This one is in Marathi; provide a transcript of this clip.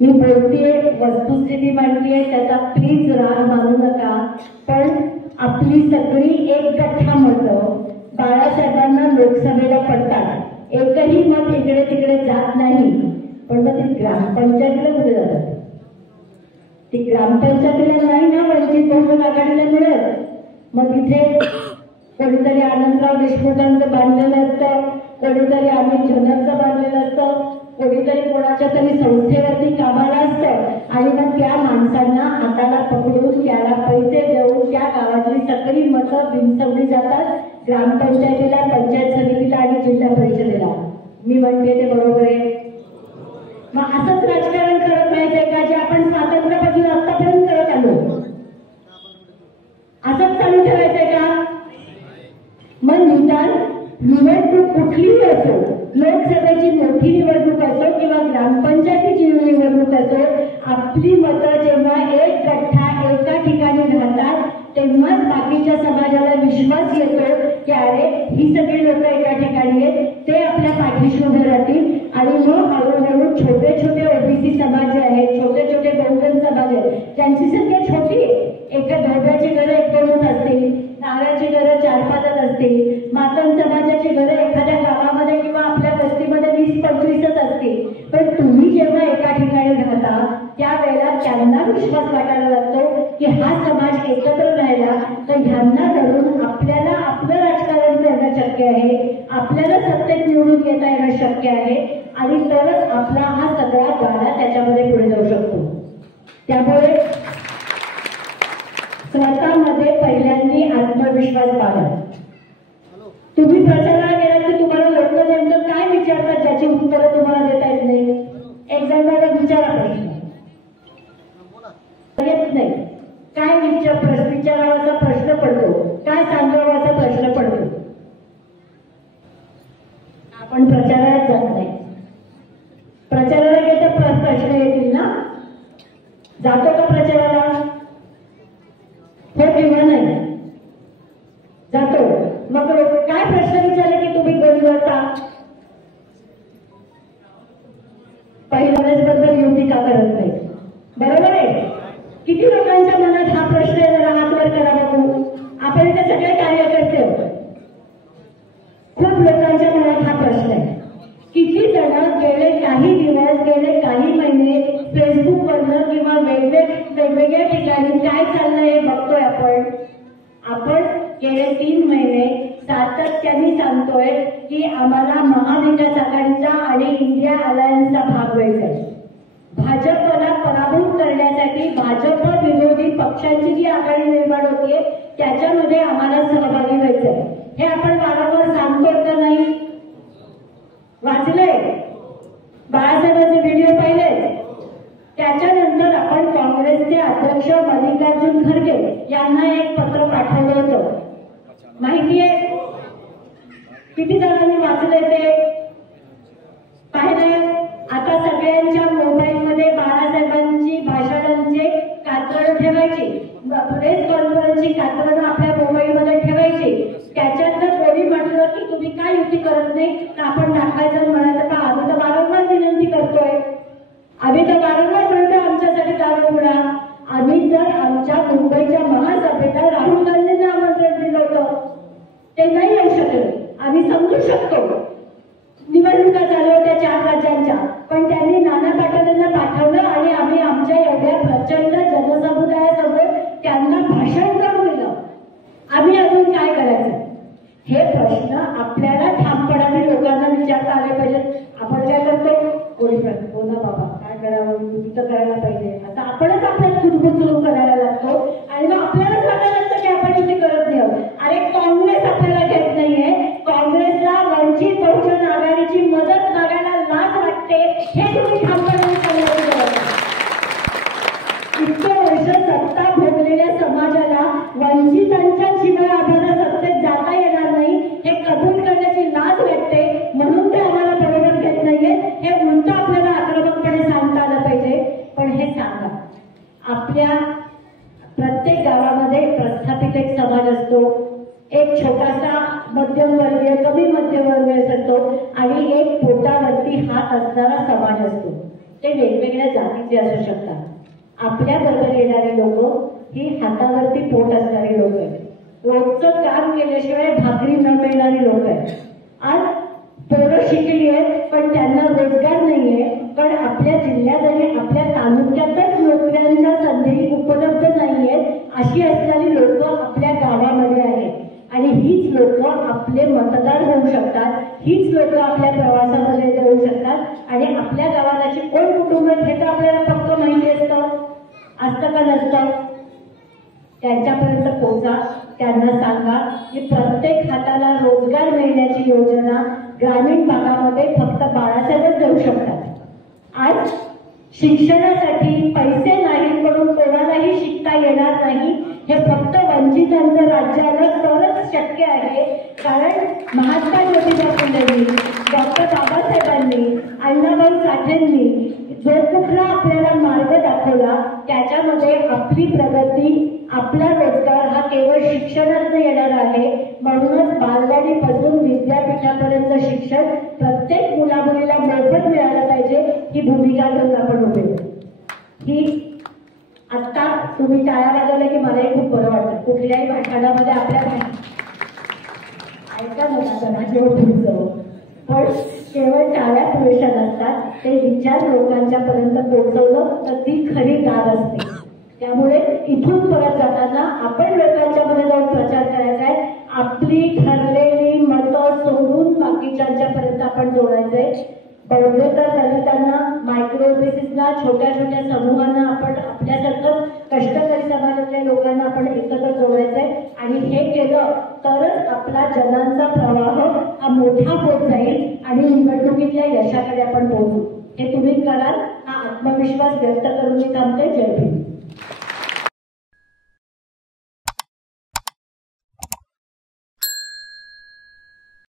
मी बोलतेय, वस्तुस्थिती मांडतीये, त्याचा प्लीज राग मानू नका, पण आपली सगळी एक गठ्ठा मतं बाळासाहेबांना लोकसभेला पडतात. एकही मत इकडे तिकडे जात नाही. पण मग ती ग्रामपंचायतीला कुठे जातात? ती ग्रामपंचायतीला नाही ना वंचित बहुजन आघाडीला मिळत. मग तिथे कोणीतरी आनंदराव देशमुखांचं बांधलेलं असतं, कोणीतरी अमित झनरचं बांधलेलं असतं, कोणीतरी कोणाच्या तरी संस्थेवरती कामाला असतं आणि मग त्या माणसांना हाताला पकडून त्याला पैसे देऊन त्या गावातली सगळी मतं बिनसवली जातात ग्रामपंचायतीला, पंचायत समितीला आणि जिल्हा परिषदेला. मी म्हणते ते बरोबर आहे. मग असंच राजकारण करत राहायचंय का जे आपण स्वातंत्र्यापासून आतापर्यंत करत आलो? असंच चालू ठेवायचंय का? मग निदान निवडणूक कुठलीही असो, लोकसभेची मोठी निवडणूक असो किंवा ग्रामपंचायतीची निवडणूक असो, आपली मतं जेव्हा एक गठ्ठा एका ठिकाणी राहतात तेव्हाच बाकीच्या समाजाला विश्वास येतो की अरे ही सगळी लोक एका ठिकाणी आहेत, ते आपल्या पाठीशी उभे राहतील. आणि मग हळूहळू छोटे छोटे ओबीसी समाज जे आहेत, छोटे छोटे बहुजन समाज आहेत, त्यांची संख्या छोटी आहे. एका धोब्याची घरं 1-2 असतील, नाऱ्याची घरं 4-5 असतील, मातंग समाजाची घरं एखाद्या गावामध्ये किंवा आपल्या वस्तीमध्ये 20-25 असतील. पण तुम्ही जेव्हा एका ठिकाणी राहता त्यावेळेला त्यांना विश्वास वाटायला लागतो की हा समाज एकत्र राहिला तर ह्यांना धरून आपल्याला आपलं राजकारण करणं शक्य आहे, आपल्याला सत्तेत निवडून येता येणं शक्य आहे आणि तरच आपला हा सगळा गाडा त्याच्यामध्ये पुढे जाऊ शकतो. त्यामुळे स्वतःमध्ये पहिल्यांदा आत्मविश्वास बाळगा. तुम्ही प्रचाराला गेलात की तुम्हाला लोक नेमकं काय विचारतात ज्याची उत्तरं तुम्हाला देता येत नाही? एक जणांना विचारा प्रश्न येत नाही. काय विचारावाचा प्रश्न पडतो, काय सांगावाचा प्रश्न पडतो. आपण प्रचारात जात नाही. प्रचाराला गेलं तर प्रश्न येतील ना? जातो का प्रचाराला? हो किंवा नाही? जातो. मग काय प्रश्न विचारले की तुम्ही गणवता? पहिल्याच बद्दल युती का करत नाही? बरोबर आहे. किती लोकांच्या मनात हा प्रश्न आहे? जरा हात वर करा बघू. आपण इथे सगळे कार्यकर्ते होतो. खूप लोकांच्या मनात हा प्रश्न आहे. किती जण गेले काही दिवस, गेले काही महिने फेसबुकवरनं किंवा वेगवेगळ्या ठिकाणी काय चाललंय हे बघतोय आपण गेले 3 महिने सातत्याने सांगतोय की आम्हाला महाविकास आघाडीचा आणि इंडिया अलायन्सचा भाग व्हायचा आहे. भाजपला पराभूत करण्यासाठी भाजप विरोधी पक्षांची जी आघाडी निर्माण होतीये त्याच्यामध्ये आम्हाला सहभागी व्हायचं आहे. हे आपण वारंवार सांगतोय का नाही? वाचलंय, बाळासाहेबांचे व्हिडिओ पाहिले. त्याच्यानंतर आपण काँग्रेसचे अध्यक्ष मल्लिकार्जुन खरगे यांना एक पत्र पाठवलं होतं. माहितीये किती जणांनी वाचलंय ते? पाहिलंय? आता सगळ्यांच्या मोबाईलमध्ये बाळासाहेबांची भाषणांचे कात्रण ठेवायची, प्रेस कॉन्फरन्सची कात्रण आपल्या मोबाईलमध्ये ठेवायची. त्याच्यातलं कोणी म्हटलं की तुम्ही काय युती करत नाही तर आपण टाकायचं म्हणायचं का? आम्ही तर वारंवार विनंती करतोय, आम्ही तर वारंवार म्हणतोय आमच्यासाठी दार उघडा. आम्ही तर आमच्या मुंबईच्या महासभेला राहुल गांधींना आमंत्रण दिलं होतं, ते नाही येऊ शकले. आम्ही समजू शकतो निवडणुका चालू होत्या 4 राज्यांच्या, पण त्यांनी नाना पाटोलेंना पाठवलं आणि आम्ही आमच्या एवढ्या प्रचंड जनसमुदायासमोर त्यांना भाषण करून दिलं. आम्ही अजून काय करायचं? हे प्रश्न आपल्याला ठामपणाने लोकांना विचारता आले पाहिजेत. आपण काय करतो? कोणी हो ना बाबा काय करावं, युती तर करायला पाहिजे. आता आपणच आपल्याला खुदबुद सुरू करायला लागतो आणि मग आपल्यालाच वाटायला लागतं की आपण युती करत नाही आहोत. अरे काँग्रेस आपल्याला घेत नाहीये, काँग्रेसला वंचित बहुजन आघाडीची मदत मागायला लाज वाटते, हे तुम्ही ठामपणाने सांगायचं गरज आहे. इतके वर्ष सत्ता भोगलेल्या समाजाला वंचितांच्या शिवाय आम्हाला सत्तेत जाता येणार नाही हे कबूल करण्याची लाज वाटते, म्हणून ते आम्हाला बरोबर घेत नाहीये. हे उलट आपल्याला आक्रमकपणे सांगता आलं पाहिजे. पण हे सांगा, आपल्या प्रत्येक गावामध्ये प्रस्थापित एक समाज असतो, एक छोटासा मध्यमवर्गीय कमी मध्यमवर्गीय असतो आणि एक पोटावरती हात असणारा समाज असतो. ते वेगवेगळ्या जातीचे असू शकतात. आपल्या बरोबर येणारे लोक ही हातावरती पोट असणारी लोक आहेत. रोजचं काम केल्याशिवाय भाकरी न मिळणारी लोक आहेत. आज पोरं शिकली आहेत पण त्यांना रोजगार नाहीये, पण आपल्या जिल्ह्यात आणि आपल्या तालुक्यातच नोकऱ्यांच्या संधी उपलब्ध नाहीयेत अशी असणारी लोक आपल्या गावामध्ये आहेत. आणि हीच लोक आपले मतदार होऊ शकतात, हीच लोक आपल्या प्रवासामध्ये येऊ शकतात. आणि आपल्या गावात अशी कोण कुटुंब हे तर आपल्याला फक्त माहिती असतं का नसतं? त्यांच्यापर्यंत पोहोचा, त्यांना सांगा की प्रत्येक हाताला रोजगार मिळण्याची योजना ग्रामीण भागामध्ये फक्त बाळासाहेबच देऊ शकतात. आज शिक्षणासाठी पैसे नाहीत म्हणून कोणालाही शिकता येणार नाही, हे फक्त वंचितांचं राज्य आलं तरच शक्य आहे. कारण महात्मा ज्योतिबा फुलेंनी, डॉक्टर बाबासाहेबांनी, अण्णाभाऊ साठेंनी जो कुठला आपल्याला मार्ग दाखवला त्याच्यामध्ये आपली प्रगती, आपला रोजगार हा केवळ शिक्षणात येणार आहे. म्हणूनच बालवाडीपासून विद्यापीठापर्यंत शिक्षण प्रत्येक मुलामुलीला मोफत मिळालं पाहिजे ही भूमिका घेऊन आपण उभे. ही आता तुम्ही टाळ्या वाजवल्या की मलाही खूप बरं वाटतं. कुठल्याही भाषणामध्ये आपल्या ऐका नका तुमचं, पण केवळ टाळ्या पुरेशा नसतात, ते विचार लोकांच्या पर्यंत पोहोचवलं तर ती खरी गार असते. त्यामुळे इथून परत जाताना आपण लोकांच्या मध्ये जाऊन प्रचार करायचा आहे. आपली ठरलेली मतं सोडून बाकीच्यांच्या पर्यंत आपण जोडायचंय. बौद्धता दलितांना, मायक्रो बेसिसला, छोट्या छोट्या समूहांना आपण आपल्यासारखं कष्टकरी समाजातल्या लोकांना आपण एकत्र जोडायचंय. आणि हे केलं तरच आपला जनांचा प्रवाह हा मोठा होत जाईल आणि निवडणुकीतल्या यशाकडे आपण पोहोचू. हे तुम्ही कराल हा आत्मविश्वास व्यक्त करून मी थांबते. जय भीम.